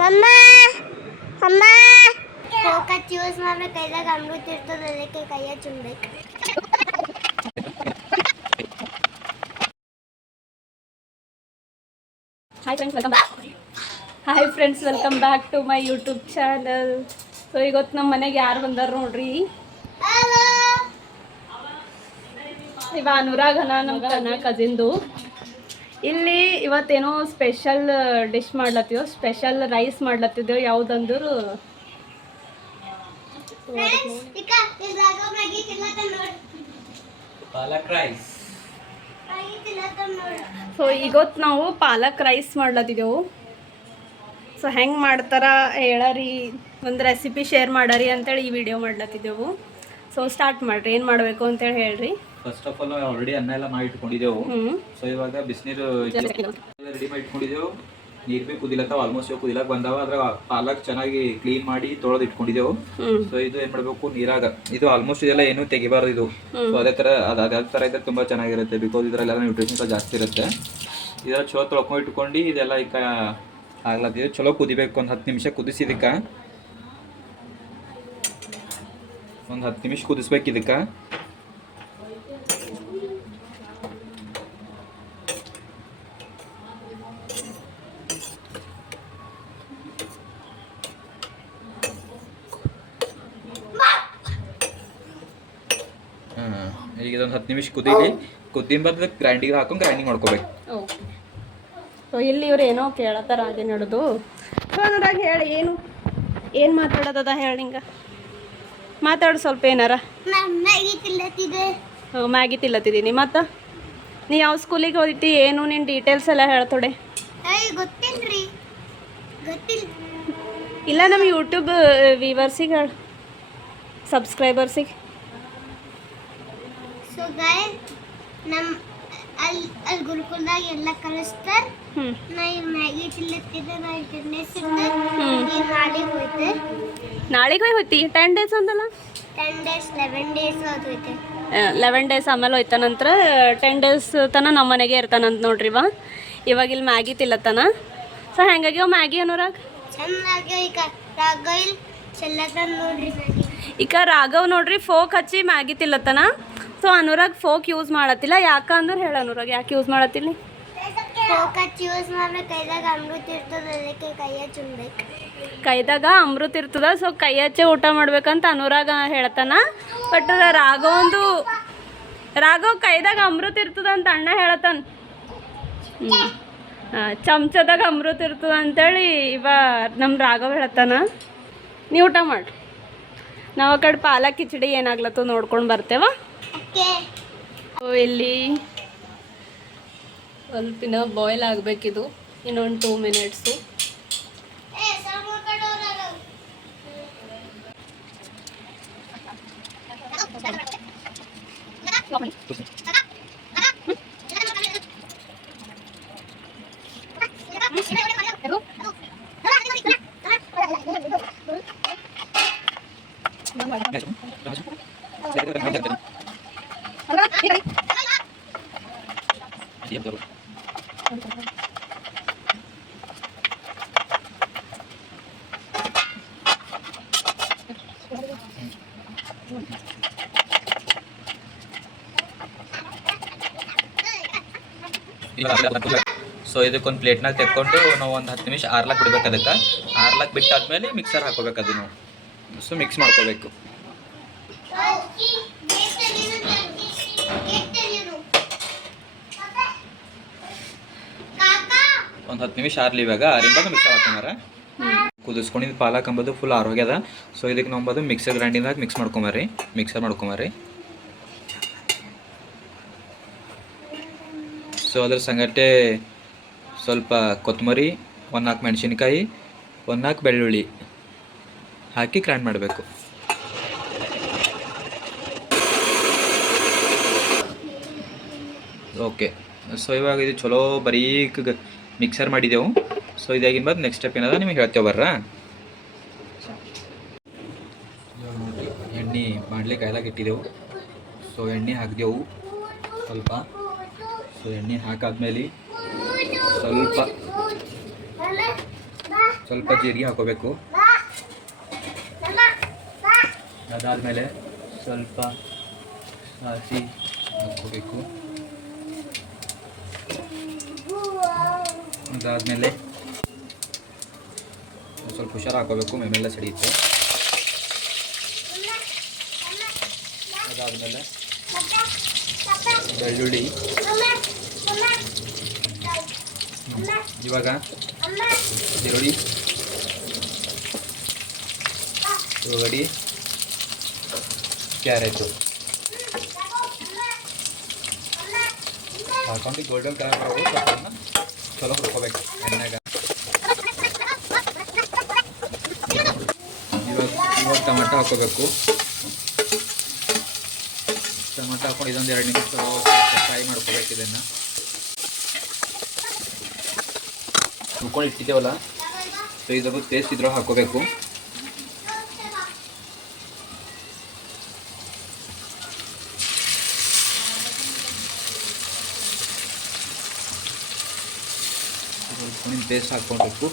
ಅಮ್ಮ ಅಮ್ಮ focus use ಮಾಡ್ಬೇಕು ಕೈದಾಗ ಅಮೃತ ಇರ್ತದೆ ಅದಕ್ಕೆ ಕೈಯ ಚುಮ್ಬೇಕು hi friends welcome back hi friends welcome back to my YouTube channel so ಇವತ್ತು ನಮ್ಮ ಮನೆಗೆ ಯಾರು ಬಂದಾರ ನೋಡ್ರಿ ಇವ ಅನುರಾಗನ ನಮ್ಮ ಕನ ಕಜಿನ್ದು ಇಲ್ಲಿ ಇವತ್ತೇನೋ ಸ್ಪೆಷಲ್ ಡಿಶ್ ಮಾಡ್ಲತ್ತೀವೋ ಸ್ಪೆಷಲ್ ರೈಸ್ ಮಾಡ್ಲತ್ತಿದ್ದೇವೆ ಯಾವುದಂದ್ರು. ಪಾಲಕ್ ರೈಸ್ ಸೊ ಇವತ್ತು ನಾವು ಪಾಲಕ್ ರೈಸ್ ಮಾಡ್ಲತ್ತಿದ್ದೆವು. ಸೊ ಹೆಂಗೆ ಮಾಡ್ತಾರ ಹೇಳರಿ ಒಂದು ರೆಸಿಪಿ ಶೇರ್ ಮಾಡರಿ ಅಂತೇಳಿ ಈ ವಿಡಿಯೋ ಮಾಡ್ಲತ್ತಿದ್ದೆವು. ಸೊ ಸ್ಟಾರ್ಟ್ ಮಾಡ್ರಿ. ಏನು ಮಾಡಬೇಕು ಅಂತ ಹೇಳ್ರಿ. ಫಸ್ಟ್ ಆಫ್ ಆಲ್ ಆಲ್ರೆಡಿ ಅನ್ನ ಎಲ್ಲ ಮಾಡಿ ಇಟ್ಕೊಂಡಿದ್ದೆವು. ಸೊ ಇವಾಗ ಬಿಸಿನೀರು ರೆಡಿ ಮಾಡಿ ಇಟ್ಕೊಂಡಿದ್ದೆವು. ನೀರ್ ಬಿ ಕುದಿಲತ್ತಾವ ಆಲ್ಮೋಸ್ಟ್ ಇವಾಗ ಕುದಿಲಕ್ ಬಂದಾವ. ಅದ್ರ ಪಾಲಕ್ ಚೆನ್ನಾಗಿ ಕ್ಲೀನ್ ಮಾಡಿ ತೊಳೆದು ಇಟ್ಕೊಂಡಿದ್ದೆವು. ಸೊ ಇದು ಏನ್ ಮಾಡ್ಬೇಕು? ನೀರಾಗ. ಇದು ಆಲ್ಮೋಸ್ಟ್ ಇದೆಲ್ಲ ಏನು ತೆಗಿಬಾರ್ದು ಇದು. ಸೊ ಅದೇ ತರ ಅದ್ ಅದೇ ತರ ಇದ್ರೆ ತುಂಬಾ ಚೆನ್ನಾಗಿರುತ್ತೆ. ಬಿಕಾಸ್ ಇದ್ರಲ್ಲೆಲ್ಲ ನ್ಯೂಟ್ರಿಷನ್ಸ್ ಜಾಸ್ತಿ ಇರುತ್ತೆ. ಇದೆಲ್ಲ ಚಲೋ ತೊಳ್ಕೊಂಡು ಇಟ್ಕೊಂಡು ಇದೆಲ್ಲ ಈಗ ಆಗ್ಲತ್ತಿದೆ. ಚಲೋ ಕುದಿಬೇಕು ಒಂದು ಹತ್ತು ನಿಮಿಷ ಕುದಿಸಿದಕ್ಕ ಒಂದು ಹತ್ತು ನಿಮಿಷ ಕುದಿಸ್ಬೇಕು ಇದಕ್ಕೆ ಈಗ ಇದೊಂದು ಹತ್ತು ನಿಮಿಷ ಕುದೀಲಿ ಕುದ್ದಿನ ಬದ್ ಗ್ರೈಂಡಿಗೆ ಹಾಕೊಂಡು ಗ್ರೈಂಡಿಂಗ್ ಮಾಡ್ಕೋಬೇಕು. ಸೊ ಇಲ್ಲಿ ಇವ್ರು ಏನೋ ಕೇಳತ್ತಾರ ಹಾಗೆ ನಡೆದು. ಹೇಳಿ, ಏನು ಏನು ಮಾತಾಡೋದದ ಹೇಳಿ ಹಿಂಗೆ ಮಾತಾಡು ಸ್ವಲ್ಪ ಏನಾರ. ನಾನು ಮ್ಯಾಗಿ ತಿಲ್ಲತ್ತಿದ್ದೀನಿ ಮತ್ತು? ನೀ ಯಾವ ಸ್ಕೂಲಿಗೆ ಹೋದಿಟ್ಟಿ ಏನು ನಿನ್ನ ಡೀಟೇಲ್ಸ್ ಎಲ್ಲ ಹೇಳ್ತೊಡೆ ಇಲ್ಲ ನಮ್ಮ ಯೂಟ್ಯೂಬ್ ವ್ಯೂವರ್ಸಿಗೆ ಹೇಳು. ಸಬ್ಸ್ಕ್ರೈಬರ್ಸಿಗೆ ನಮ್ಮ ಅಲ್ಲಿ ಅಲ್ಲಿ ಗುರುಕುಲ್ದಾಗ ಎಲ್ಲ ಕಲಿಸ್ತಾರ. ನಾ ಈ ಮ್ಯಾಗಿ ತಿನ್ನತ್ತಿದ್ದೆ ನಾ ನಾಳೆಗೆ ಹೋಯ್ತೆ. ನಾಳೆಗೆ ಹೋಯ್ ಹೋಯ್ತಿ? ಟೆನ್ ಡೇಸ್ ಅಂದಲ್ಲ? ಟೆನ್ ಡೇಸ್ ಲೆವೆನ್ ಡೇಸ್ ಹೋಯ್ತೆ. ಲೆವೆನ್ ಡೇಸ್ ಆಮೇಲೆ ಹೋಯ್ತ ನಂತರ ಟೆನ್ ಡೇಸ್ ತನ ನಮ್ಮ ಮನೆಗೆ ಇರ್ತಾನಂತ ನೋಡ್ರಿ ವಾ ಇವಾಗ ಇಲ್ಲಿ ಮ್ಯಾಗಿ ತಿಲ್ಲತ್ತಾನ ಸೊ ಹೆಂಗಾಗಿ ಅವ್ ಮ್ಯಾಗಿ ಅನ್ನೋರಾಗ? ಚೆನ್ನಾಗಿ ಈಗ ನೋಡ್ರಿ ಮ್ಯಾಗಿ. ಈಗ ರಾಘವ್ ನೋಡ್ರಿ ಫೋಕ್ ಹಚ್ಚಿ ಮ್ಯಾಗಿ ತಿಲ್ಲತ್ತಾನ ಸೊ ಅನುರಾಗ್ ಫೋಕ್ ಯೂಸ್ ಮಾಡತ್ತಿಲ್ಲ. ಯಾಕಂದ್ರೆ ಹೇಳ ಅನುರಾಗ್ ಯಾಕೆ ಯೂಸ್ ಮಾಡತ್ತಿಲ್ಲ ಯೂಸ್ ಮಾಡ್ಬೇಕು ಕೈದಾಗ ಅಮೃತ ಇರ್ತದೆ ಅದಕ್ಕೆ ಕೈಯ ಚುಮ್ಬೇಕು ಕೈದಾಗ ಅಮೃತ ಇರ್ತದ ಸೊ ಕೈ ಹಚ್ಚೆ ಊಟ ಮಾಡ್ಬೇಕಂತ ಅನುರಾಗ ಹೇಳ್ತಾನ. ಬಟ್ ರಾಘವಂದು ರಾಘವ್ ಕೈದಾಗ ಅಮೃತ ಇರ್ತದ ಅಂತ ಅಣ್ಣ ಹೇಳತಾನ. ಚಮಚದಾಗ ಅಮೃತ ಇರ್ತದ ಅಂತೇಳಿ ಇವ ನಮ್ಮ ರಾಘವ್ ಹೇಳ್ತಾನ. ನೀವು ಊಟ ಮಾಡ್ರಿ ನಾವು ಆ ಕಡೆ ಪಾಲಕ್ ಕಿಚಡಿ ಏನಾಗ್ಲತ್ತೋ ನೋಡ್ಕೊಂಡು ಬರ್ತೇವ. ಇಲ್ಲಿ ಸ್ವಲ್ಪಿನ ಬಾಯ್ಲ್ ಆಗಬೇಕಿದು. ಇನ್ನೊಂದು ಟೂ ಮಿನಿಟ್ಸು ಸೊ ಇದಕ್ಕೊಂದು ಪ್ಲೇಟ್ನಾಗ ತೆಕ್ಕೊಂಡು ನಾವು ಒಂದು ಹತ್ತು ನಿಮಿಷ ಆರ್ಲಾಕ್ ಬಿಡ್ಬೇಕು ಅದಕ್ಕೆ ಆರ್ಲಾಕ್ ಬಿಟ್ಟಾದ್ಮೇಲೆ ಮಿಕ್ಸರ್ ಹಾಕೋಬೇಕು ಅದನ್ನು ಸೊ ಮಿಕ್ಸ್ ಮಾಡ್ಕೋಬೇಕು ಒಂದು ಹತ್ತು ನಿಮಿಷ ಆರ್ಲಿ ಇವಾಗ. ಆರಿಂದ ಮಿಕ್ಸ್ ಹಾಕೊಂಬಾರ ಕುದಿಸ್ಕೊಂಡಿದ್ದು ಪಾಲಕ್ ಅಂಬೋದು ಫುಲ್ ಆರೋಗ್ಯದ ಸೊ ಇದಕ್ಕೆ ನಂಬೋದು ಮಿಕ್ಸರ್ ಗ್ರೈಂಡಿಂಗ್ದಾಗ ಮಿಕ್ಸ್ ಮಾಡ್ಕೊಂಬರ್ರಿ ಮಿಕ್ಸರ್ ಮಾಡ್ಕೊಂಬರ್ರಿ ಸೊ ಅದ್ರ ಸಂಗಟ್ಟೆ ಸ್ವಲ್ಪ ಕೊತ್ತಂಬರಿ ಒಂದು ನಾಲ್ಕು ಮೆಣಸಿನ್ಕಾಯಿ, ಒಂದು ನಾಲ್ಕು ಬೆಳ್ಳುಳ್ಳಿ ಹಾಕಿ ಗ್ರೈಂಡ್ ಮಾಡಬೇಕು. ಓಕೆ ಸೊ ಇವಾಗ ಇದು ಚಲೋ ಬರೀಕ್ ಮಿಕ್ಸರ್ ಮಾಡಿದೆವು. ಸೊ ಇದಾಗಿನ ಬಾದ್ ನೆಕ್ಸ್ಟ್ ಸ್ಟೆಪ್ ಏನದ ನಿಮಗೆ ಹೇಳ್ತೇವೆ ಬರ್ರಾ. ಎಣ್ಣೆ ಮಾಡ್ಲಿಕ್ಕೆ ಕಾಯ್ದಾಗ ಇಟ್ಟಿದ್ದೆವು ಸೊ ಎಣ್ಣೆ ಹಾಕಿದೆವು. ಸ್ವಲ್ಪ. ಸೊ ಎಣ್ಣೆ ಹಾಕಾದ್ಮೇಲೆ ಸ್ವಲ್ಪ ಸ್ವಲ್ಪ ಜೀರಿಗೆ ಹಾಕೋಬೇಕು. ಅದಾದ್ಮೇಲೆ ಸ್ವಲ್ಪ ಹಸಿ ಹಾಕೋಬೇಕು ಅದಾದಮೇಲೆ ಸ್ವಲ್ಪ ಹುಷಾರು ಹಾಕೋಬೇಕು ಮೇಮೆಲ್ಲ ಸಿಡಿಯುತ್ತೆ ಅದಾದಮೇಲೆ ಬೆಳ್ಳುಳ್ಳಿ. ಇವಾಗ ಈರುಳ್ಳಿ ಉಳ್ಳಾಗಡ್ಡಿ ಕ್ಯಾರೆಟು. ಹಾಕೊಂಡು ಗೋಲ್ಡನ್ ಕಲರ್ ಬರೋದು ಚಲೋ ಹುರ್ಕೋಬೇಕು ಎಣ್ಣೆಗ ಇವಾಗ ಇವಾಗ ಟೊಮೆಟೊ ಹಾಕೋಬೇಕು. ಟೊಮೆಟೊ ಹಾಕೊಂಡು ಇದೊಂದು ಎರಡು ನಿಮಿಷ ಫ್ರೈ ಮಾಡ್ಕೋಬೇಕು ಇದನ್ನು. ರುಬ್ಕೊಂಡು ಇಟ್ಟಿದ್ದೇವಲ್ಲ ಸೊ ಇದ್ರ ಟೇಸ್ಟ್ ಇದ್ರೊಳಗೆ ಹಾಕೋಬೇಕು. ರುಬ್ಕೊಂಡಿದ್ದ ಪೇಸ್ಟ್ ಹಾಕ್ಕೊಳ್ಬೇಕು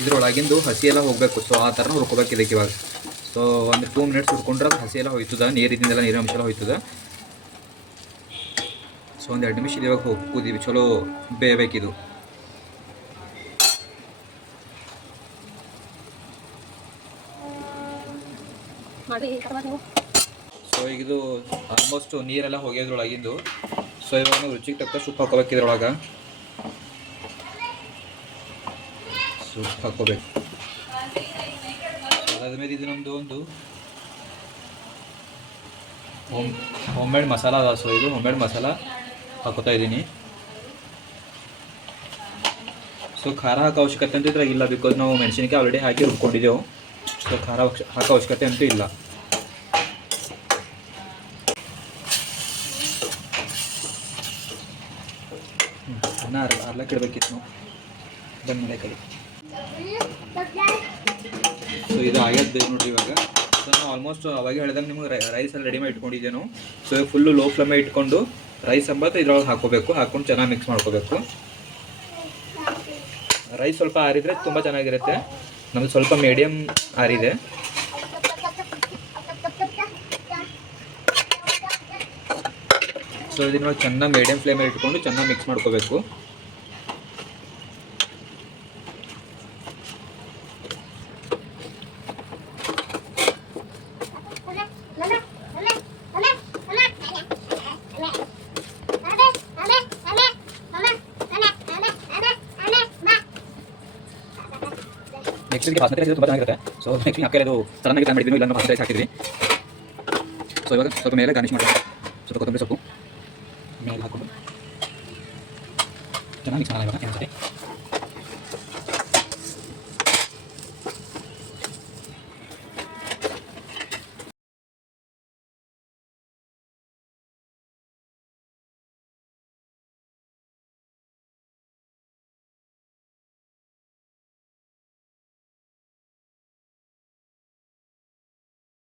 ಇದ್ರೊಳಗಿಂದು ಹಸಿ ಎಲ್ಲ ಹೋಗಬೇಕು. ಸೊ ಆ ಥರ ಹುರ್ಕೋಬೇಕು ಇದಕ್ಕೆ ಇವಾಗ. ಸೊ ಒಂದು ಟೂ ಮಿನಿಟ್ಸ್ ಹುರ್ಕೊಂಡ್ರೆ ಅದು ಹಸಿ ಎಲ್ಲ ಹೋಯ್ತದ. ನೀರಿದಿಂದೆಲ್ಲ ನೀರಿನ ಅಂಶ ಎಲ್ಲ ಹೋಯ್ತದ. ಸೊ ಒಂದು ಎರಡು ನಿಮಿಷ ಇವಾಗ ಹೋಗಿ ಕೂದೀವಿ ಚಲೋ ಬೇಯಬೇಕಿದು. ಸೊ ಈಗ ಇದು ಆಲ್ಮೋಸ್ಟ್ ನೀರೆಲ್ಲ ಹೋಗ್ಯದ್ರೊಳಗಿಂದು ಸೊ ಇವಾಗ ರುಚಿಗೆ ತಕ್ಕ ಸೊಪ್ಪು ಹಾಕೋಬೇಕು ಇದ್ರೊಳಗೆ. ಹಾಕೋಬೇಕು. ಅದಾದ್ಮೇಲೆ ಇದು ನಮ್ಮದು ಒಂದು ಹೋಮ್ ಹೋಮ್ ಮೇಡ್ ಮಸಾಲ ಅದ. ಸೊ ಇದು ಹೋಮ್ ಮಸಾಲ ಹಾಕೋತಾ ಇದ್ದೀನಿ. ಸೊ ಖಾರ ಹಾಕೋ ಅವಶ್ಯಕತೆ ಅಂತ ಇದ್ರಾಗ ಇಲ್ಲ ಬಿಕಾಸ್ ನಾವು ಮೆಣಸಿನಕಾಯಿ ಆಲ್ರೆಡಿ ಹಾಕಿ ರುಬ್ಕೊಂಡಿದ್ದೆವು. ಸೊ ಖಾರ ಹಾಕೋ ಅವಶ್ಯಕತೆ ಅಂತೂ ಇಲ್ಲ. ಅನ್ನ ಅರ್ ಅರ್ಲಕ್ಕೆ ಇಡಬೇಕಿತ್ತು ನಾವು ಬಂದಮೇಲೆ ಕಲಿ ಸೊ ಇದು ಆಗ್ಯದ ಬೇಕು ನೋಡ್ರಿ ಇವಾಗ. ಸೊ ನಾವು ಆಲ್ಮೋಸ್ಟ್ ಅವಾಗ ಹೇಳಿದಾಗ ನಿಮಗೆ ರೈಸ್ ಎಲ್ಲ ರೆಡಿ ಮಾಡಿ ಸೊ ಸೊ ಫುಲ್ಲು ಲೋ ಫ್ಲೇಮೇ ಇಟ್ಕೊಂಡು ರೈಸ್ ಎಂಬತ್ತು ಇದ್ರೊಳಗೆ ಹಾಕೋಬೇಕು. ಹಾಕೊಂಡು ಚೆನ್ನಾಗಿ ಮಿಕ್ಸ್ ಮಾಡ್ಕೋಬೇಕು. ರೈಸ್ ಸ್ವಲ್ಪ ಆರಿದ್ರೆ ತುಂಬ ಚೆನ್ನಾಗಿರುತ್ತೆ. ನಮ್ದು ಸ್ವಲ್ಪ ಮೀಡಿಯಮ್ ಆರಿದೆ. ಸೊ ಇದನ್ನ ಚೆನ್ನಾಗಿ ಮೀಡಿಯಮ್ ಫ್ಲೇಮಲ್ಲಿ ಇಟ್ಕೊಂಡು ಚೆನ್ನಾಗಿ ಮಿಕ್ಸ್ ಮಾಡ್ಕೋಬೇಕು. ನೆಕ್ಸ್ಟ್ ಇದಕ್ಕೆ ಬಾಸ್ಮತಿ ರೈಸ್ ತುಂಬ ಚೆನ್ನಾಗಿರುತ್ತೆ ಸೊ ನೆಕ್ಸ್ಟ್ ಅಕ್ಕ ಇದು ಸಡನ್ನಾಗಿ ಪ್ಲಾನ್ ಮಾಡಿದ್ದೀನಿ ಇಲ್ಲ ಬಾಸ್ಮತಿ ರೈಸ್ ಹಾಕಿದ್ವಿ ಸೊ ಇವಾಗ ಸ್ವಲ್ಪ ಮೇಲೆ ಗಾರ್ನಿಷ್ ಮಾಡೋಣ ಸ್ವಲ್ಪ ಕೊತ್ತಂಬರಿ ಸೊಪ್ಪು ಮೇಲೆ ಹಾಕೊಂಡು ಚೆನ್ನಾಗಿ ಮಿಕ್ಸ್ ಮಾಡೋಣ ಇವಾಗ ಇನ್ನೊಂದ್ಸತಿ